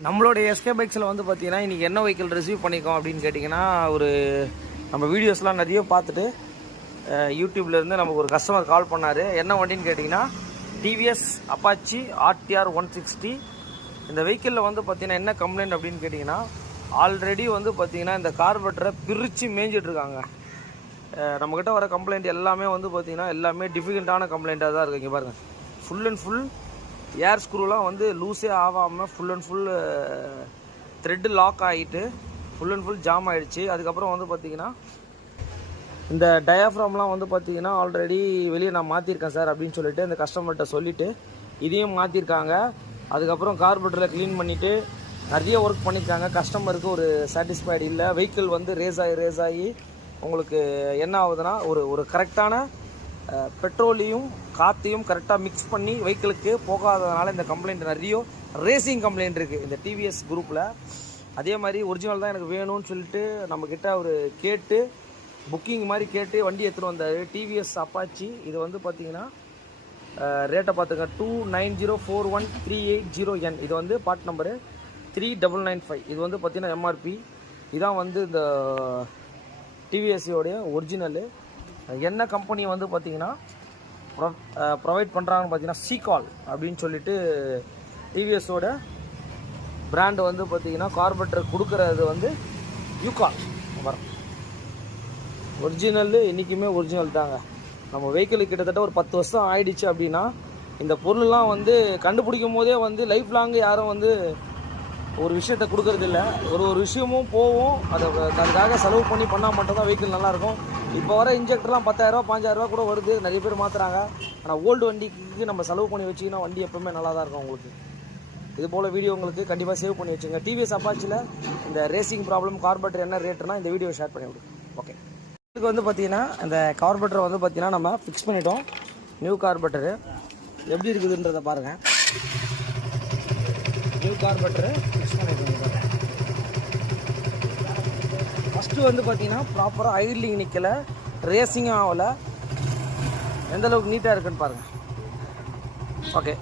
நம்மளுடைய எஸ்கே பைக்ஸில் வந்து பார்த்தீங்கன்னா இன்றைக்கி என்ன வெஹிக்கிள் ரிசீவ் பண்ணிக்கோம் அப்படின்னு கேட்டிங்கன்னா, ஒரு நம்ம வீடியோஸ்லாம் நிறைய பார்த்துட்டு யூடியூப்லேருந்து நமக்கு ஒரு கஸ்டமர் கால் பண்ணார். என்ன வண்டின்னு கேட்டிங்கன்னா டிவிஎஸ் அப்பாச்சி ஆர்டிஆர் 160. இந்த வெஹிக்கிளில் வந்து பார்த்தீங்கன்னா என்ன கம்ப்ளைண்ட் அப்படின்னு கேட்டிங்கன்னா, ஆல்ரெடி வந்து பார்த்தீங்கன்னா இந்த கார்பரேட்டரை பிரித்து மேய்ஞ்சிட்ருக்காங்க. நம்மக்கிட்ட வர கம்ப்ளைண்ட் எல்லாமே வந்து பார்த்திங்கன்னா எல்லாமே டிஃபிகல்ட்டான கம்ப்ளைண்ட்டாக தான் இருக்குது. இங்கே பாருங்கள், ஃபுல் அண்ட் ஃபுல் ஏர் ஸ்க்ரூலாம் வந்து லூஸே ஆகாமல் full and full thread lock ஆகிட்டு ஃபுல் அண்ட் ஃபுல் ஜாம் ஆகிடுச்சு. அதுக்கப்புறம் வந்து பார்த்திங்கன்னா இந்த டயாஃப்ராம்லாம் வந்து பார்த்திங்கன்னா ஆல்ரெடி வெளியே நான் மாற்றிருக்கேன் சார் அப்படின்னு சொல்லிட்டு அந்த கஸ்டமர்கிட்ட சொல்லிவிட்டு இதையும் மாற்றிருக்காங்க. அதுக்கப்புறம் கார்பரேட்டரை க்ளீன் பண்ணிவிட்டு நிறைய ஒர்க் பண்ணியிருக்காங்க. கஸ்டமருக்கு ஒரு சாட்டிஸ்ஃபைடு இல்லை. வெஹிக்கிள் வந்து ரேஸ் ஆகி உங்களுக்கு என்ன ஆகுதுன்னா ஒரு கரெக்டான பெட்ரோலையும் காற்றையும் கரெக்டாக மிக்ஸ் பண்ணி வெஹிக்கிளுக்கு போகாததுனால இந்த கம்ப்ளைண்ட் நிறைய ரேசிங் கம்ப்ளைண்ட் இருக்குது இந்த டிவிஎஸ் குரூப்பில். அதே மாதிரி ஒரிஜினல் தான் எனக்கு வேணும்னு சொல்லிட்டு நம்மக்கிட்ட ஒரு கேட்டு புக்கிங் மாதிரி கேட்டு வண்டி எடுத்துகிட்டு வந்தார். டிவிஎஸ் அப்பாச்சி இது வந்து பார்த்திங்கன்னா ரேட்டை பார்த்துங்க 29041380N. இது வந்து பார்ட் நம்பரு 3995. இது வந்து பார்த்திங்கன்னா எம்ஆர்பி. இதான் வந்து இந்த டிவிஎஸ்யோடைய ஒரிஜினலு. என்ன கம்பெனி வந்து பார்த்திங்கன்னா ப்ரொவைட் பண்ணுறாங்கன்னு பார்த்தீங்கன்னா சீகால் அப்படின்னு சொல்லிட்டு டிவிஎஸோட பிராண்டு வந்து பார்த்திங்கன்னா கார்பரேட்டர் கொடுக்குறது வந்து யூகால். வரும் ஒரிஜினல் இன்றைக்குமே ஒரிஜினல் தாங்க. நம்ம வெஹிக்கிள் கிட்டத்தட்ட ஒரு 10 வருஷம் ஆயிடுச்சு அப்படின்னா இந்த பொருள்லாம் வந்து கண்டுபிடிக்கும் போதே வந்து லைஃப் லாங் யாரும் வந்து ஒரு விஷயத்தை கொடுக்கறதில்ல. ஒரு விஷயமும் போவோம், அதுக்காக செலவு பண்ணால் மட்டும்தான் வெஹிக்கிள் நல்லாயிருக்கும். இப்போ வர இன்ஜெக்டர்லாம் 10,000 5,000 கூட வருது, நிறைய பேர் மாற்றுறாங்க. ஆனால் ஓல்டு வண்டிக்கு நம்ம செலவு பண்ணி வச்சிங்கன்னா வண்டி எப்போவுமே நல்லா தான் இருக்கும். உங்களுக்கு இது போல் வீடியோ உங்களுக்கு கண்டிப்பாக சேவ் பண்ணி வச்சுங்க. டிவிஎஸ் அப்பாச்சியில் இந்த ரேசிங் ப்ராப்ளம் கார்பரேட்டர் என்ன ரேட்டுனா இந்த வீடியோ ஷேர் பண்ணி விடுங்க. ஓகே, இதுக்கு வந்து பார்த்திங்கன்னா இந்த கார்பரேட்டரை வந்து பார்த்திங்கன்னா நம்ம ஃபிக்ஸ் பண்ணிட்டோம். நியூ கார்பரேட்டரு எப்படி இருக்குதுன்றதை பாருங்கள். நியூ கார்பரேட்டரு ஃபிக்ஸ் பண்ணிட்டோம். ஃபஸ்ட்டு வந்து பார்த்திங்கன்னா ப்ராப்பராக ஐட்லிங் நிற்கலை, ரேசிங்கும் ஆகலை. எந்தளவுக்கு நீட்டாக இருக்குன்னு பாருங்கள். ஓகே.